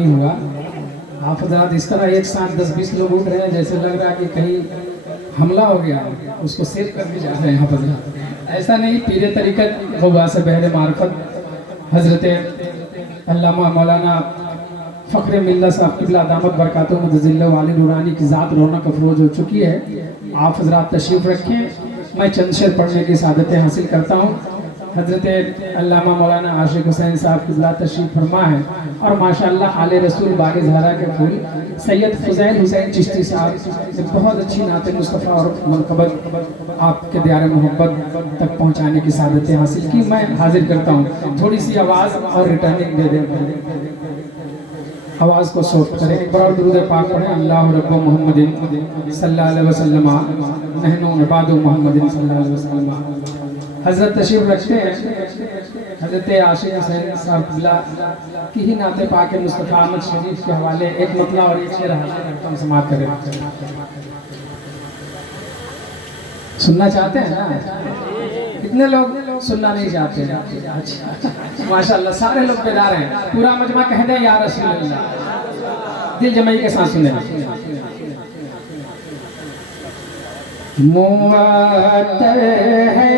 नहीं हुआ। आप हजरात इस तरह एक साथ 10-20 लोग उठ रहे हैं, जैसे लग रहा है कि कहीं हमला हो गया, उसको सेव करने जा रहे हैं आप हजरात। ऐसा नहीं, पीरे तरीक़त गौबास बहरे मार्फत हजरत अल्लामा मौलाना फ़ख्र मिल्लत साहब क़िबला दामत बरकातुहु मुतज़िल्ला वाली नूरानी की ज़ात रौनक अफरोज़ हो चुकी है। आप हजरात तशरीफ़ रखें, मैं चंद शेर पढ़ने की सादतें हासिल करता हूँ। हजरत अल्लामा मौलाना आशिक हुसैन साहब क़िबला तशरीफ़ फरमा है और माशाअल्लाह आले रसूल बाग़े ज़हरा के फूल सैयद फ़ुज़ैल हुसैन चिश्ती साहब ने बहुत अच्छी नाते मुस्तफ़ा और मनक़बत आपके दियार मोहब्बत तक पहुँचाने की सादतें हासिल की। मैं हाजिर करता हूँ, थोड़ी सी आवाज़ और रिटर्निंग दे दें, आवाज़ को सॉफ्ट करें। एक बार दुरूद पाक पढ़ें। अल्लाह रब्बु मुहम्मदिन सल्लल्लाहु अलैहि वसल्लम नहनु इबादु मुहम्मदिन सल्लल्लाहु अलैहि वसल्लम। हज़रत तशरीफ़ रखते हैं। हज़रत आशिक हुसैन साहब क़िबला की ही नाते पाक मुस्तफ़ा अहमद शरीफ के हवाले एक मतला और एक शेर हासिल करता हूँ, समाअत करें। सुनना चाहते हैं ना? कितने लोग सुनना नहीं चाहते हैं? अच्छा, माशाअल्लाह सारे लोग बेदार हैं। पूरा मजमा कह दें या रसूल अल्लाह, दिल जमाई के साथ सुने। मुवात्तर है,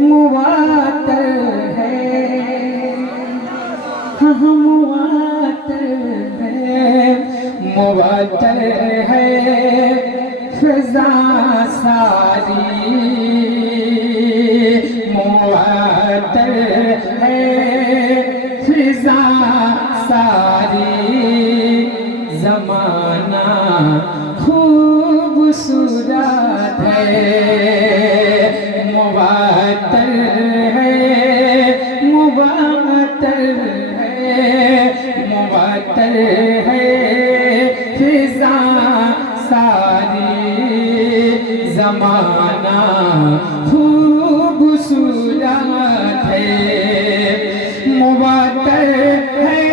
मुवात्तर है, हाँ मुवात्तर है, मुवात्तर है फ़िज़ा सारी, मुवात्तर है फ़िज़ा सारी, ज़माना खूबसूरत है, मुवात्तर है, मुवात्तर है, मुवात्तर है फ़िज़ा सारी, ज़माना खूबसूरत है, मुवात्तर है,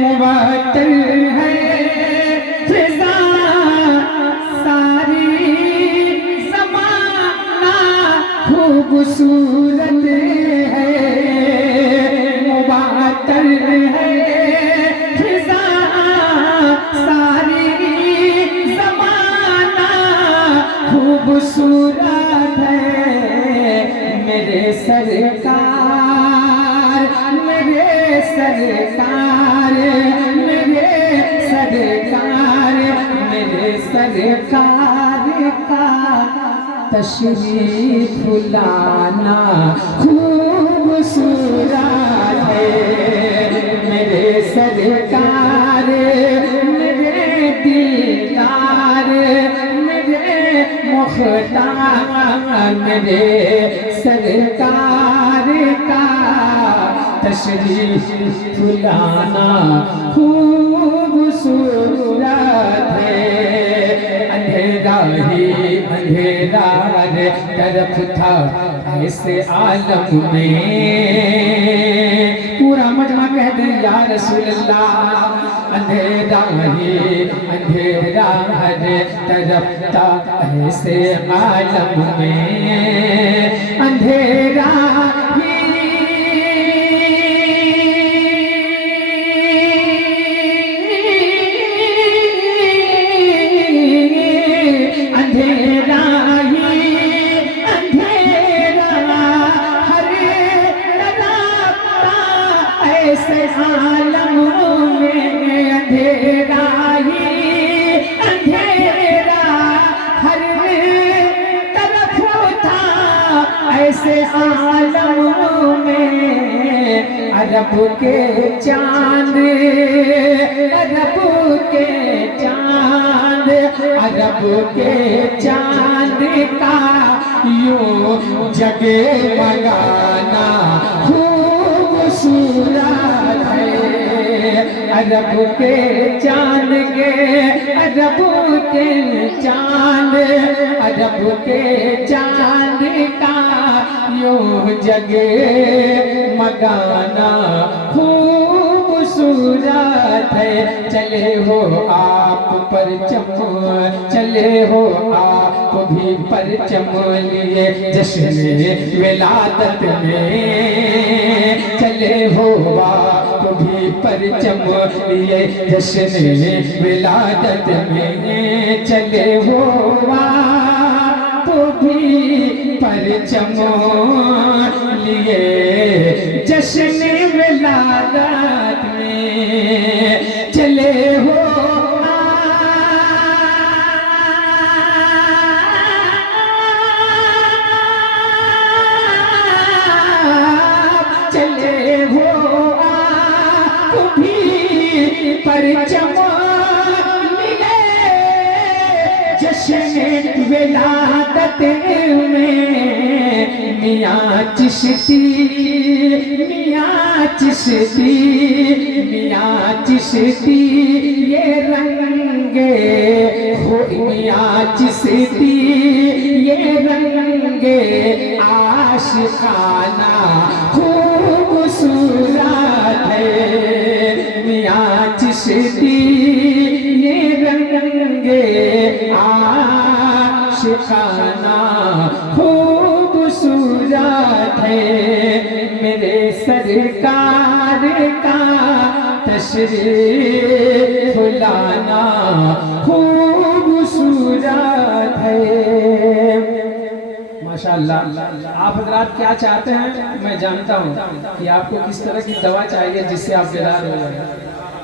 मुवात्तर है फ़िज़ा सारी, ज़माना खूबसूरत है, मुवात्तर है फ़िज़ा सारी, ज़माना खूबसूरत है। मेरे सरकार, मेरे सरकार, मेरे सरकार, मेरे सरकार का तशरीफ़ लाना खूबसूरत है। मेरे सरकार, मेरे दीदार, मेरे मुख्तार, मेरे सरकार का तशरीफ़ लाना खूबसूरत है। अंधेरा ही अंधेरा तरफ था ऐसे आलम में, पूरा मजमा कह दे या रसूल अल्लाह। अंधेरा ही अंधेरा तरफ था ऐसे आलम में, अंधेरा ही अंधेरा ही अंधेरा हर तरफ था ऐसे आलम में, अंधेरा ही अंधेरा हर तरफ था ऐसे आलम में। अरब के चांद, अरब के चांद, अरब के चांद का यूं जगमगाना खूबसूरत है। अरब के चांद के, अरब के चांद, अरब के चांद का यूं जगमगाना खूबसूरत खूबसूरत है, चले हो आप परचम, चले हो आप भी परचम लिए जश्न विलादत में, चले हो आप भी परचम लिए जश्न विलादत में, चले हो आप भी परचम लिए जश्न विलादत में, चले हो परचम मिले जश्न विलादत में। मियाँ चिश्ती, मियाँ चिश्ती, मियाँ चिश्ती ये रंगे हो, मियाँ चिश्ती ये रंगे आशिकाना खूबसूरत है। मियाँ चिश्ती ये रंगे आशिकाना खूबसूरत है। मेरे सरकार का तशरीफ लाना खूबसूरत है। माशाअल्लाह। आप हजरात क्या चाहते हैं मैं जानता हूँ कि आपको किस तरह की दवा चाहिए जिससे आप बेदार हो जाए।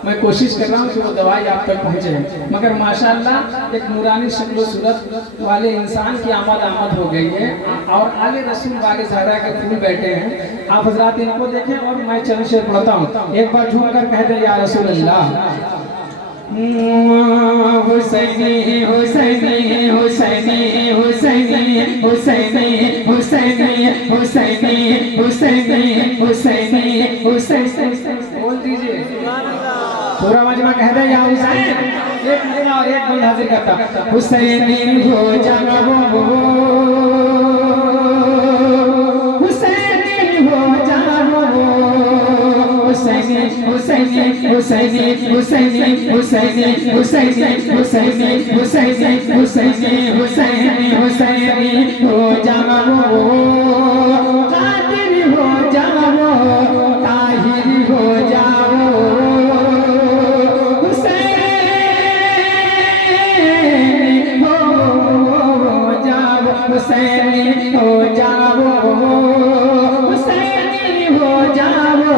मैं कोशिश कर रहा हूँ कि वो दवाई आप तक पहुँचे, मगर माशाअल्लाह एक नूरानी शक्ल सूरत वाले इंसान की आमद हो गई है और आले रसूल बागे ज़हरा के फूल बैठे हैं। आप हजरात इनको देखें और मैं चंद शेर पढ़ता हूँ, एक बार झूम कर कह दे या रसूल अल्लाह। हुसैनी हुसैनी हुसैनी हुसैनी हुसैनी हुसैनी हुसैनी हुसैनी हुसैनी हुसैनी बोल दीजिए पूरा मजमा कह दे या हुसैन। एक मेरा और एक बोल हाजिर करता हुसैनी हो जाना वो हुसैनी हो जाना वो हुसैनी हुसैनी हुसैनी हुसैनी हुसैनी हुसैनी हुसैनी हुसैनी हुसैनी हुसैनी हुसैनी हो जाना वो कादिर हो जाओ ताहिर हो जाओ हुसैनी हो जाओ हुसैनी हो जाओ हुसैनी हो जाओ।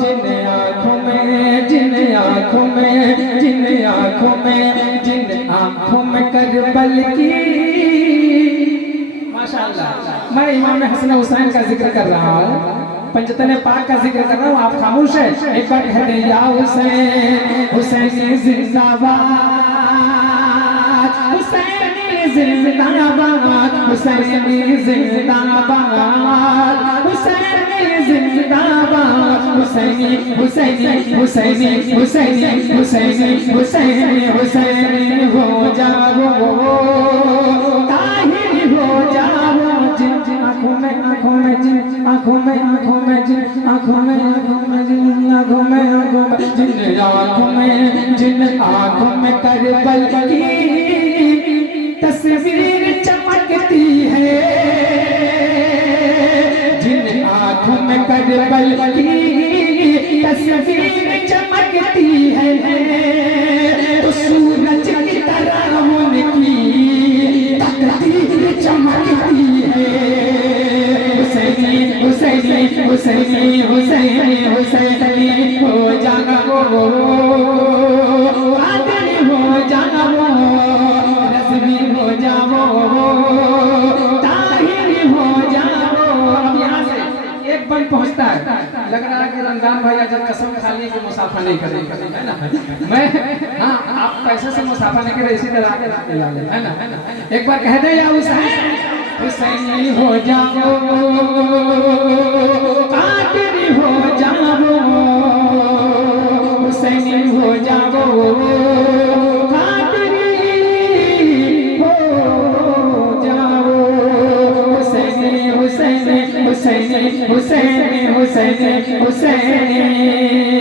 जिन आँखों में जिन आँखों में जिन आँखों में जिन आँखों में करबल की। माशाअल्लाह। मैं इमाम हसन हुसैन का जिक्र कर रहा हूँ, पंजतन पाक का जिक्र कर रहा हूँ, आप खामोश है। एक बार कह दे या हुसैन हुसैन जिंदाबाद हुसैनी जिंदाबाद हुसैनी जिंदाबाद हुसैनी जिंदाबाद हुसैनी हुसैनी हुसैनी हुसैनी हुसैनी हुसैनी हुसैनी हो जाओ ताहिर हो जाओ। जिन आँखों में आँखों में जिन आँखों में आँखों में जिन आँखों में आँखों में जिन आँखों में आँखों में जिन आँखों में जिन आँखों में करबल की तस्वीर चमकती है। जिन आँखों में करबल की तस्वीर चमकती है तो सूरज की तरह उनकी तकदीर चमकती है। हुसैनी हुसैनी हुसैनी हुसैनी हुसैनी हो जाना वो आदिल हो जाना वो रज़्वी हो जाओ ताहिर हो जाओ। अब यहाँ से एक बंद पहुँचता है, लग रहा है कि रमजान भाई जब कसम खा ली कि मुसाफा नहीं करेंगे, है ना। मैं हाँ आप पैसे से मुसाफा नहीं करे इसी तरह के ला ले, है ना। एक बार कह दे या हुसैन हुसैनी हो जाओ कादिर हो जाओ हुसैनी हो जाओ कादिर हो जाओ। हुसैनी हुसैनी हुसैनी हुसैनी हुसैनी हुसैनी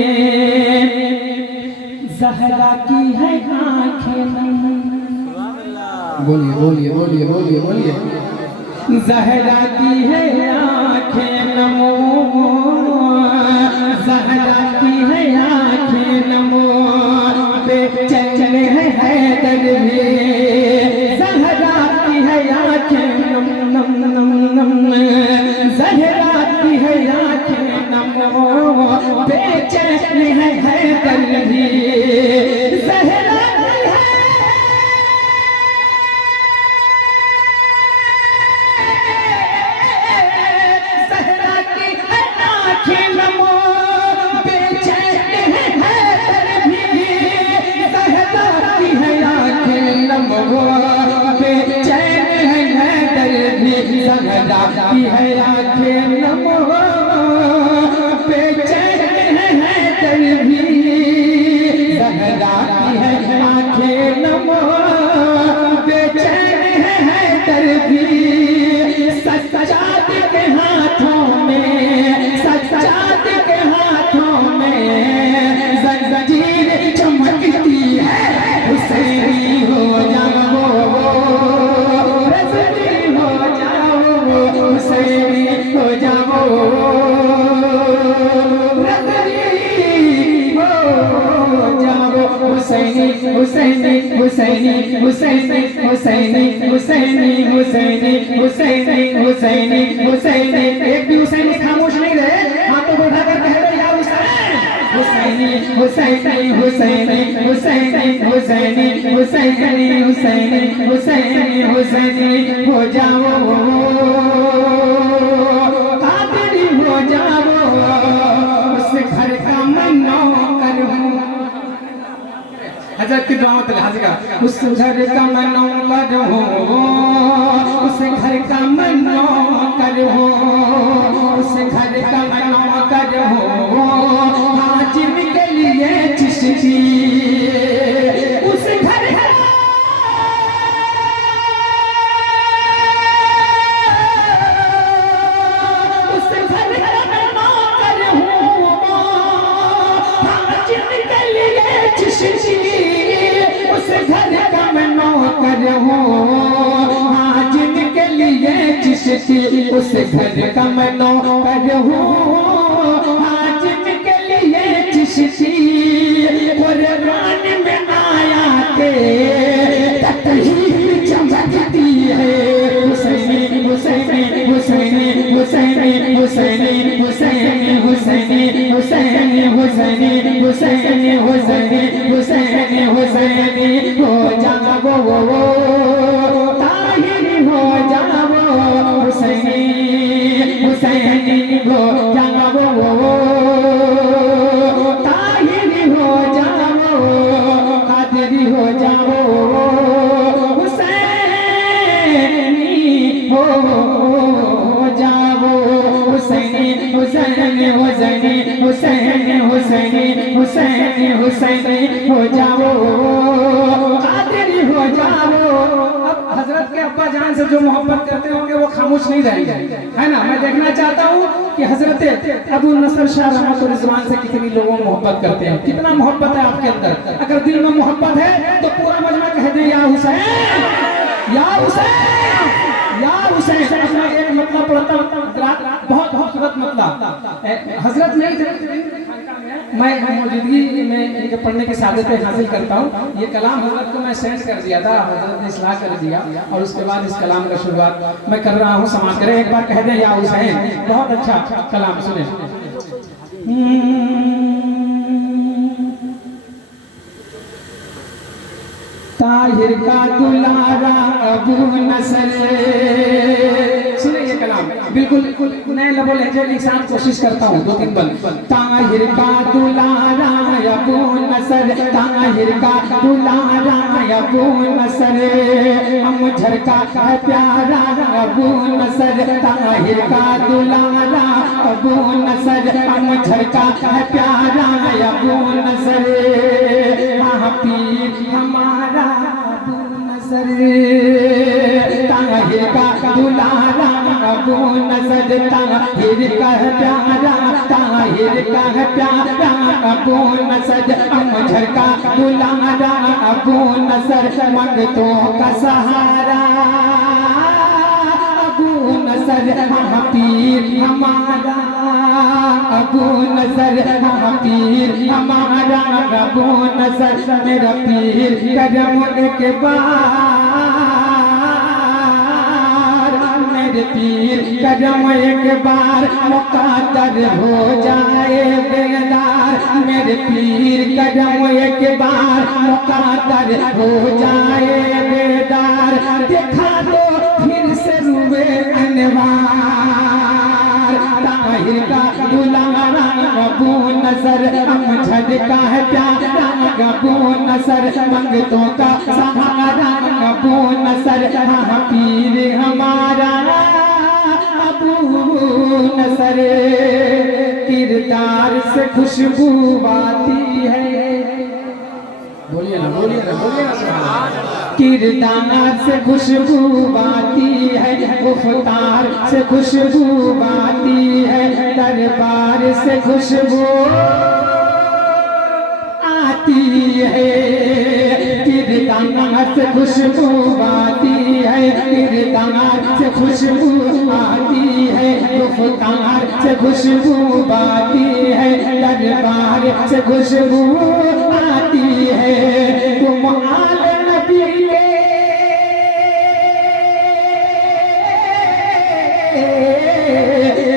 बोलिए बोलिए बोलिए बोलिए बोलिए। ज़हरा की है आँखें नमो, ज़हरा की है आँखें नमो, बेचैन है हैदर भी, ज़हरा की है आँखें नम नम नम नम, ज़हरा की है आँखें नमो, बेचैन है हैदर भी, ज़हरा की है आँखें नमो, बेचैन है हैदर भी, ज़हरा की है आँखें नमो, बेचैन है हैदर भी, सज्जाद के हाथों में, सज्जाद के हाथों में ज़ंजीर चमकती है, हुसैनी हो जाओ, रज़वी हो जाओ, हुसैनी हो जाओ, रज़वी हो जाओ, हुसैनी हुसैनी हुसैनी हुसैनी हुसैनी हुसैनी हुसैनी हुसैनी हुसैनी हुसैनी। एक भी हुसैनी खामोश नहीं रहे, हाथों को उठाकर कह रहे या हुसैनी हुसैनी हुसैनी हुसैनी हुसैनी हुसैनी हुसैनी हुसैनी हुसैनी हो जाओ, कादरी हो जाओ, उस घर का मैं नौकर हूँ। हज़रत की दुआ का उस घर का मैं नौकर हूँ, उस घर का मैं नौकर हूँ, उस घर का मैं नौकर हूँ, हाजिम के लिए चिश्ती, उस घर उस घर का मैं नौकर हूँ, हाजिम के लिए चिश्ती, कुरान में आया के तकहीर चमकती है, हुसैनी हुसैनी हुसैनी हुसैनी हुसैनी हुसैनी हुसैनी हुसैनी हुसैनी हुसैनी हुसैनी हुसैनी हुसैनी हो जाओ, ताहिर हो जाओ, हुसैनी हुसैनी हो जाओ, ताहिर हो जाओ, कादरी हो जाओ, हुसैनी हो जाओ, हुसैनी हुसैनी हुसैनी हुसैनी हुसैनी हुसैनी हुसैनी हो जाओ, कादरी हो जाओ। हजरत के अब्बा जान से जो मोहब्बत करते होंगे वो खामोश नहीं रहेंगे, है ना। मैं देखना चाहता हूँ कि हजरत अबू नसर शाह रहमतुल्लाह रिज़वान से कितनी लोगों मोहब्बत करते हैं, कितना मोहब्बत है आपके अंदर। अगर दिल में मोहब्बत है तो पूरा मजमा कह दे या हुसैन या हुसैन या हुसैन। मैं एक मतलब पढ़ता हूँ, बहुत खूबसूरत मतलब हजरत नहीं, मैं मौजूदगी में इनके पढ़ने की सादतें हासिल करता हूँ। ये कलाम हजरत को मैं सेंड कर दिया था, हजरत ने इस्लाह कर दिया और उसके बाद इस कलाम का शुरुआत मैं कर रहा हूँ। समाज करें, एक बार कह दें या हुसैन। बहुत अच्छा कलाम सुने। ताहिर का दुलारा अबू नसर, सुने ये कलाम बिल्कुल नए लबो लहजे के साथ कोशिश करता हूँ, दो तीन बल। ताहिर का दुलारा अबू नसर, ताहिर का दुलारा अबू नसर, हम झरका है प्यारा अबू नसर, ताहिर का दुलारा अबू नसर, हम झरका है प्यारा अबू नसर, पीर हमारा अबू नसर, ताहिर का दुलारा अबू नजर ताहिर का है प्यारा, ताहिर का है प्यारा अबू नजर, अमजर का दुलारा अबू नजर, मंगतों का सहारा अबू नजर, हाँ पीर हमारा अबू नजर, हाँ पीर हमारा अबू नजर, मेरा पीर करम के बार, मेरे पीर करम एक बार मुक़द्दर हो जाए बेदार, मेरे पीर करम एक बार मुक़द्दर हो जाए बेदार, देखा तो फिर से रुए अनवार, ताहिर का दुलारा अबू नजर, अमजद का है प्यारा अबू नजर, मंगतों का सहारा अबू नजर, हाँ पीर हमारा अबू नजर, किरदार से खुशबू आती है, बोलिए ना बोलिए ना बोलिए ना, किरदार से खुशबू आती है, गुफ्तार से खुशबू आती है, दरबार से खुशबू आती है, किरदार से खुशबू आती है, किरदार से खुशबू आती है, गुफ्तार से खुशबू आती है, दरबार से खुशबू आती है, तुम आले नबी के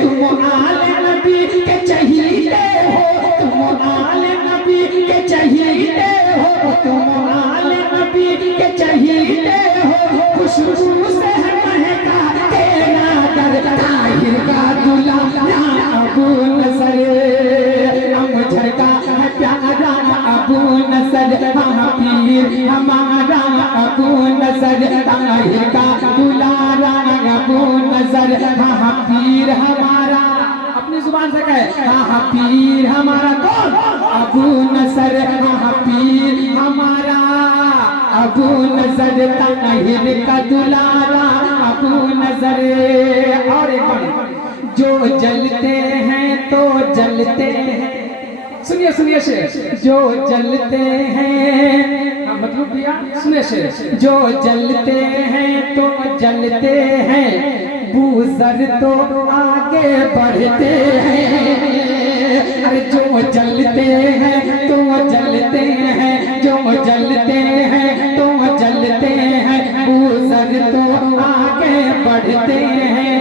तुम आले नबी के चहीते हो, तुम आले नबी के चहीते हो, तुम आले नबी के चहीते हो, खुशबू से है महका तेरा दर, ताहिर का दुलारा अबू नजर, अमजर का है प्यारा अबू नजर, हाँ पीर हमारा अबू नजर, ताहिर का दुलारा अबू नजर, हाँ पीर हमारा, अपनी जुबान से कहे हाँ पीर हमारा कौन, अबू नजर, हाँ पीर हमारा अबू नजर, ताहिर का दुलारा अबू नजर। और एक बार, जो जलते हैं तो जलते हैं, सुनिए सुनिए शेर, जो जलते हैं, मतलब भैया सुनिए शेर, जो जलते हैं तो जलते हैं, बूज़र तो आगे बढ़ते हैं, अरे जो जलते हैं तो जलते हैं, जो जलते हैं तो जलते हैं, बूज़र तो आगे बढ़ते हैं,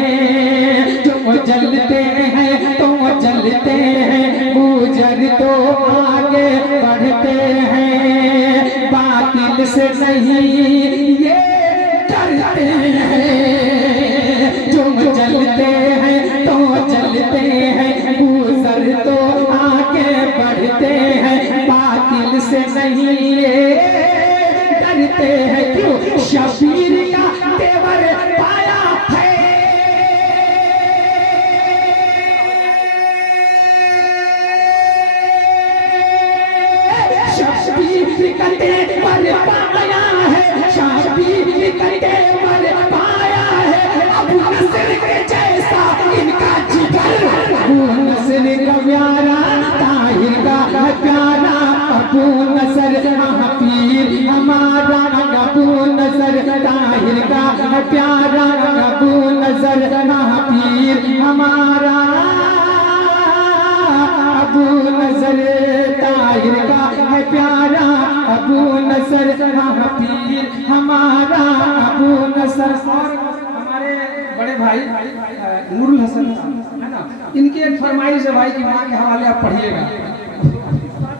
जो जलते हैं तो जलते हैं, बूज़र तो आगे बढ़ते हैं, बातिल से नहीं ये डरते हैं, जो जलते हैं तो जलते हैं, बूज़र तो आगे बढ़ते हैं, बातिल से नहीं ये डरते हैं, क्यों शबीर का तेवर पाया है, शबीर का तेवर पाया है, शबीर का तेवर पाया है, अबू नस्र के जैसा इनका जिगर, अबू नस्र का प्यारा ताहिर का प्यारा अबू नस्र, हाँ पीर हमारा अबू नस्र, ताहिर का प्यारा अबू नस्र, हाँ पीर हमारा अबू नस्र, ताहिर का प्यारा अबू नस्र, हाँ पीर हमारा अबू नस्र। और हमारे बड़े भाई नूरुल हसन है ना, इनकी एक फरमाइश है भाई की माँ के हवाले आप पढ़िएगा,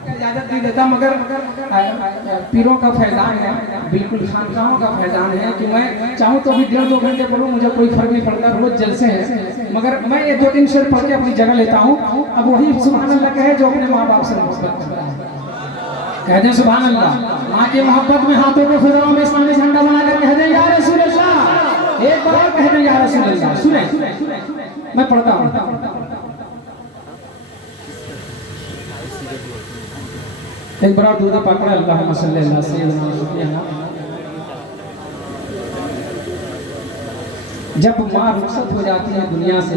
इजाजत नहीं देता मगर पीरों का फैजान है, बिल्कुल खानकाहों का फैजान है कि मैं चाहूँ तो भी 1.5-2 घंटे पढ़ूँ, मुझे कोई फर्क नहीं पड़ता, रोज जलसे हैं, मगर मैं ये 2-3 शेर पढ़ के अपनी जगह लेता हूँ। अब वही सुभान अल्लाह कहे जो अपने माँ बाप से मोहब्बत करता है, कह दें सुभान अल्लाह, माँ की मोहब्बत में हाथों को खुदाओं में इस्लामी झंडा बनाकर कह दें या रसूल अल्लाह, एक बार कह दें या रसूल अल्लाह। सुने मैं पढ़ता हूँ, एक बार दूध पकड़ा, अल्लाहुम्मा सल्ली अला सय्यिदिना जब माँ रुखसत हो जाती है दुनिया से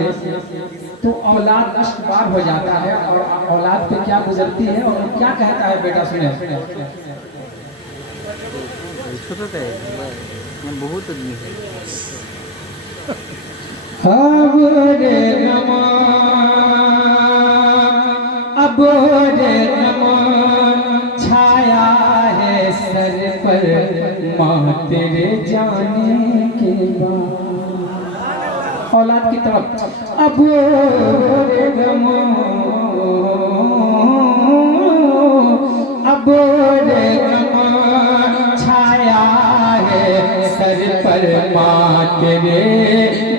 तो औलाद कष्टबार हो जाता है, और औलाद पे क्या गुजरती है और क्या कहता है बेटा, सुने। बहुत अब रे नमा छाया है सर पर माँ तेरे जाने के बाद। औलाद की तरफ अब रे नमा, अब रे नमा छाया है सर पर माँ तेरे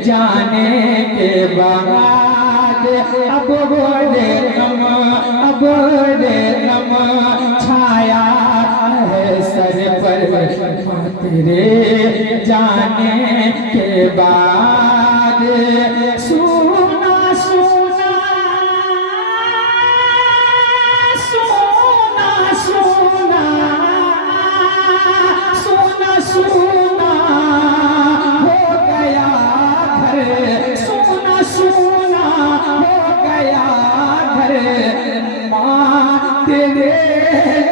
जाने के बाद। अब रे नमा, अब रे नमा छाया है सर पर माँ तेरे जाने के बाद। सुना सुना सुना सुना सुना सुना हो गया घर, सुना सुना हो गया घर माँ तेरे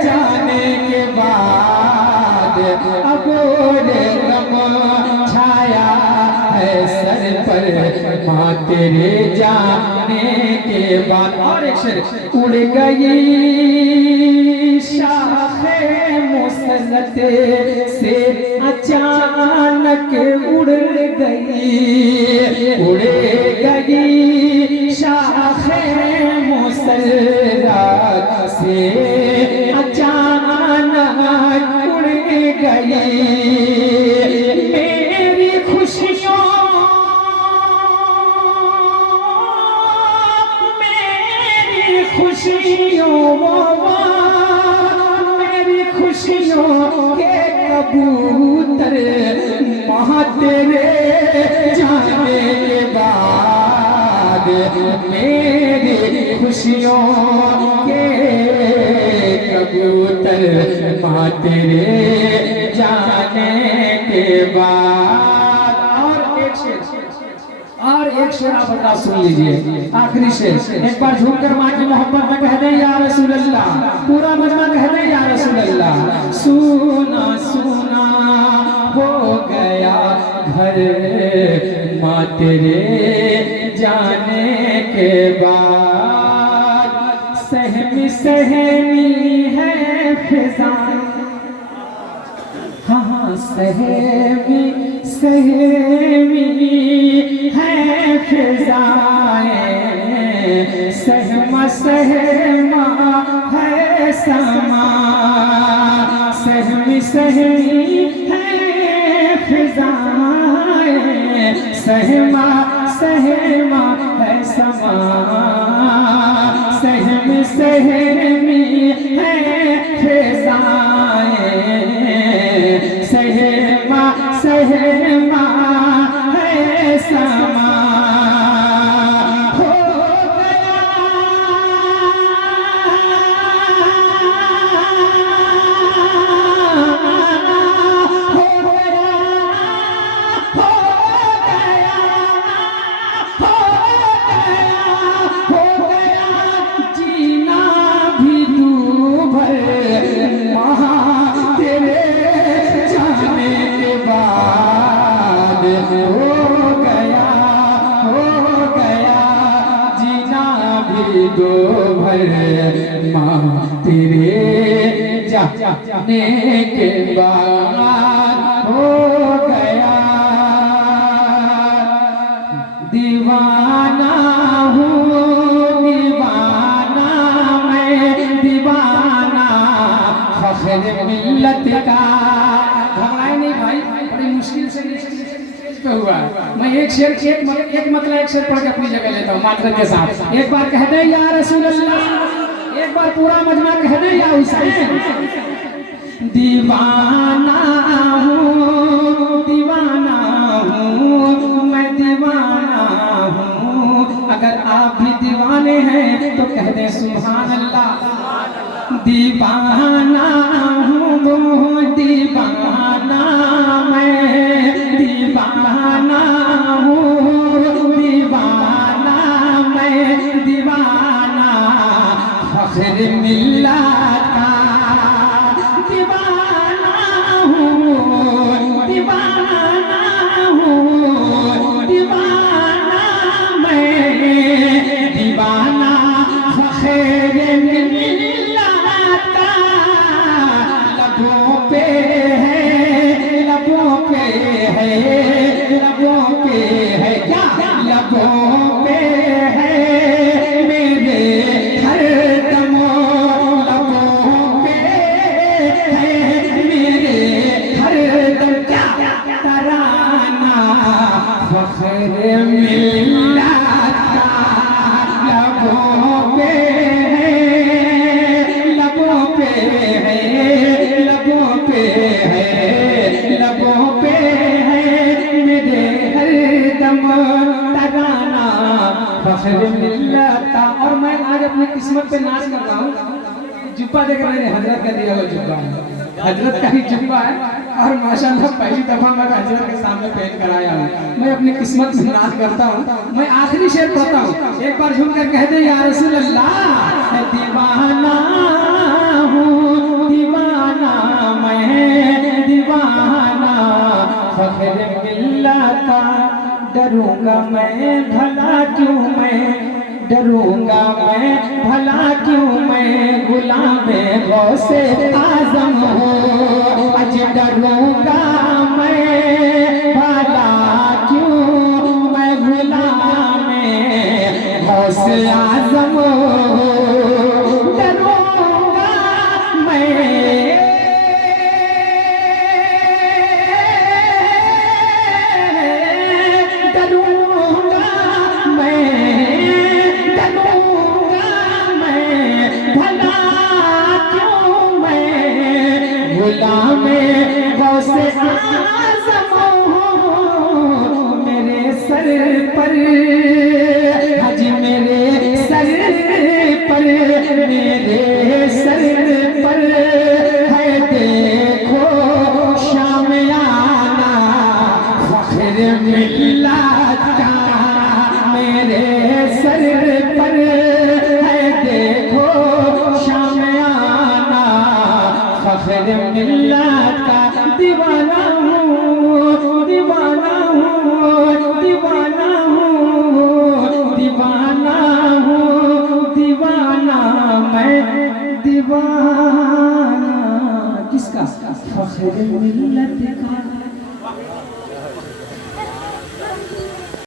जाने के बाद। अब रे नमा छाया है सर पर माँ तेरे जाने के बाद। और एक शेर, उड़ गई शाखे मुसलत से अचानक उड़ गई, उड़ गई शाखे मुसलत से अचानक उड़ गई। मेरी खुशियों, मेरी खुशियों, मेरी खुशियों के कबूतर माँ तेरे जाने के बाद। मेरी खुशियों के कबूतर माँ तेरे जाने के बाद। और एक शेर आप बता सुन लीजिए, आखिरी शेर। एक बार झूमकर माँ की मोहब्बत में कह दे या रसूल अल्लाह, पूरा मजमा कह दे या रसूल अल्लाह। सुना सुना हो गया घर माँ तेरे जाने के बाद। सहमी सहमी है फिजा, हाँ हाँ सहमी सहमी है फिजाएं, सहमा सहमा है समा। सहमी सहमी है फिजाएं, सहमा सहमा है समा। सहमी सहमी है फिजाएं, सहमा सहमा है समा। हो गया हो गया हो गया हो गया जीना भी दूभर माँ तेरे जाने के बाद। हो गया जीना भी दूभर माँ तेरे जाने के बाद। हो गया दीवाना हूँ दीवाना, मैं दीवाना फख्र मिल्लत का। घबराए नहीं भाई, बड़ी मुश्किल से पे हुआ। मैं एक शेर एक मतलब एक शेर पढ़ के अपनी जगह लेता हूँ मातरत के साथ। एक बार कह दे या रसूल अल्लाह, एक बार पूरा मजमा कह दे या हुसैन। दीवाना हूँ दीवाना हूँ मैं दीवाना हूँ, अगर आप भी दीवाने हैं तो कह दे सुभान अल्लाह। दीवाना हूँ दीवाना मैं दीवाना फख्र मिल्लत का दीवाना हूँ, दीवाना हूँ, दीवाना मैं, दीवाना फख्र मिल्लत का। लबों पे है, लबों पे है, लबों पे है क्या, लबों पे है मेरे हर दम, लबों पे है मेरे हर दम क्या तराना फख्र मिल्लत का। लबों पे है, लबों पे है, लबों पे है, लबों पे है मेरे हर दम तराना फख्र मिल्लत का। और मैं आज अपनी किस्मत पे नाच कर रहा हूँ। जुब्बा देख रहे हैं, हजरत का दिया हुआ जुब्बा है, हजरत का ही जुब्बा है। और माशाल्लाह पहली दफा मैं हजरत के सामने पहन कर आया हूँ। मैं अपनी किस्मत से नाच करता हूँ। मैं आखिरी शेर पढ़ता हूँ, एक बार झूम कर कह दे या रसूल अल्लाह। दीवाना हूँ, दीवाना मैं, दीवाना फख्र मिल्लत का। डरूंगा मैं भला क्यों मैं, डरूंगा मैं भला क्यों मैं, गुलामे गौसे आजम हो। अज डरूंगा मैं भला क्यों मैं, गुलामे गौसे आजम हो। डरूंगा मैं, डरूंगा मैं, डरूंगा मैं भला क्यों मैं, गुलामे गौसे आज़म हो। मेरे सर पर हज, मेरे सर पर, मेरे सर पर है देखो शामियाना फख्र मिल्लत का। मेरे सर पर है देखो शामियाना फख्र मिल्लत का। दीवाना हूँ, दीवाना हूँ, दीवाना हूँ, दीवाना हूँ, दीवाना मैं, दीवाना किसका, फख्र मिल्लत का।